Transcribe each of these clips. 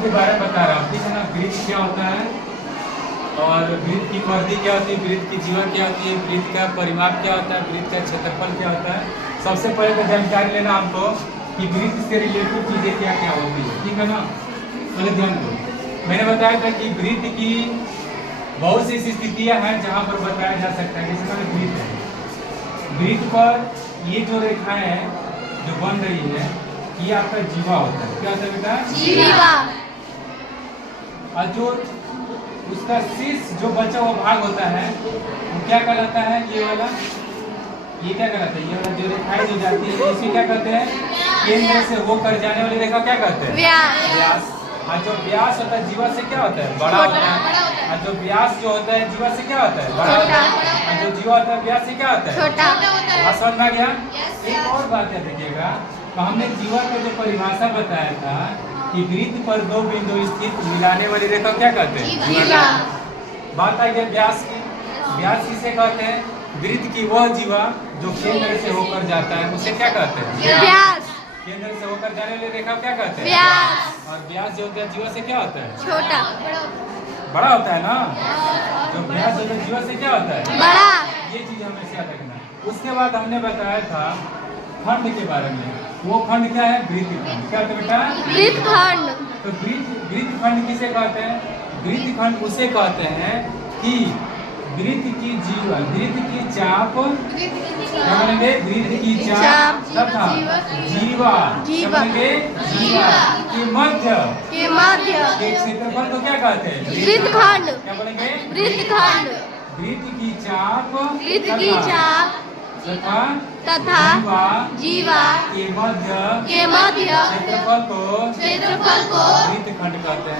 वृत्त के बारे में बता रहा हूँ, ठीक है ना। वृत्त क्या होता है और वृत्त की परिधि क्या होती है, वृत्त की जीवा क्या होती है, वृत्त का परिमाप क्या होता है, वृत्त का क्षेत्रफल क्या होता है। सबसे पहले तो जानकारी लेना हमको कि वृत्त से रिलेटेड चीज़ें क्या क्या होती है, ठीक है ना। पहले ध्यान दो, मैंने बताया था कि वृत्त की बहुत सी स्थितियाँ हैं जहाँ पर बताया जा सकता है। जैसे मैंने वृत्त है, वृत्त पर ये जो रेखाएं हैं जो बन रही है ये आपका जीवा होता है। क्या होता है बेटा? जीवा। और जो उसका शीर्ष जो बचा हुआ भाग होता है वो क्या कहलाता है? ये वाला, ये क्या कहलाता है? ये वाला जो रेखाएं जो जाती है इसे क्या कहते हैं? केंद्र से होकर जाने वाली रेखा क्या कहते हैं? व्यास। और जो व्यास होता है जीवा से क्या होता है? बड़ा होता है। और जो व्यास जो होता है जीवा से क्या होता है? बड़ा होता है। और जो जीवा होता है व्यास से क्या होता है? छोटा। समझ में आ गया? एक और बात है, देखिएगा, तो हमने जीवा का जो परिभाषा बताया था कि वृत्त पर दो बिंदु स्थित मिलाने वाली रेखा क्या कहते हैं? जीवा। बात आई है व्यास की। व्यास किसे कहते हैं? वृत्त की वह जीवा जो केंद्र से होकर जाता है उसे क्या कहते हैं? व्यास। केंद्र से होकर जाने वाली रेखा क्या कहते हैं? व्यास। और व्यास जो होता है जीवा से क्या होता है? छोटा। बड़ा होता है ना। जो व्यास होता है जीवा से क्या होता है? बड़ा। ये चीज हमें याद रखना है। उसके बाद हमने बताया था खंड के बारे में। वो खंड क्या है? वृत्त खंड। क्या होता है बेटा? वृत्त खंड। तो वृत्त खंड किसे कहते हैं? वृत्त खंड उसे कहते हैं कि वृत्त की जीवा, वृत्त की चाप, क्या बोलेंगे? वृत्त की चाप तथा जीवा, क्या बोलेंगे? जीवा के मध्य के क्षेत्रफल को क्या कहते हैं? वृत्त खंड। क्या बोलेंगे? वृत्त खंड। वृत्त की चाप तथा जीवा के मध्य क्षेत्रफल को वृत्त खंड कहते हैं।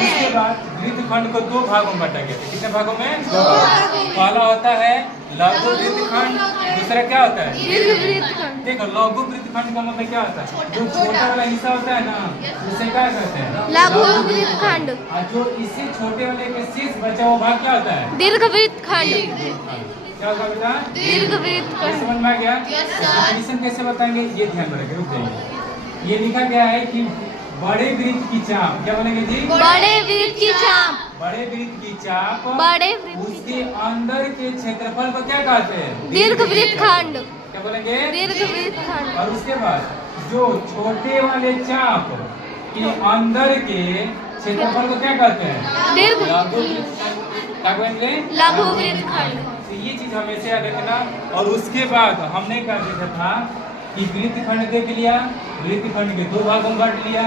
इसके बाद वृत्त खंड को दो भागों में बांटा गया था। कितने भागों में? दो भागों। पहला होता है लघु वृत्त खंड, दूसरा क्या होता है? दीर्घ वृत्त खंड। देखो, लघु वृत्त खंड का मतलब क्या होता है? जो छोटा वाला हिस्सा होता है ना उसे क्या कहते हैं? लघु वृत्त खंड। और जो इससे छोटे वाले के शीर्ष बचा हुआ भाग क्या होता है? दीर्घ वृत्त खंड। क्या होगा बेटा? दीर्घ वृत्त खंड। समझ में आ गया? डेफिनेशन कैसे बताएंगे ये ध्यान में रखें, रुक जाइए। ये लिखा गया है कि बड़े वृत्त की चाप, क्या बोलेंगे जी? बड़े वृत्त की चाप। बड़े वृत्त की चाप, बड़े वृत्त उसके अंदर के क्षेत्रफल को क्या कहते हैं? दीर्घ वृत्त खंड। क्या बोलेंगे? दीर्घ वृत्त खंड। और उसके बाद जो छोटे वाले चाप के अंदर के क्षेत्रफल को क्या कहते हैं? दीर्घ लघु वृत्त खंड। क्या बोलेंगे? लघु वृत्त खंड। तो ये चीज हमेशा याद रखना। और उसके बाद हमने क्या देखा था कि वृत्त खंड देख लिया, वृत्त खंड के दो भागों में बांट लिया।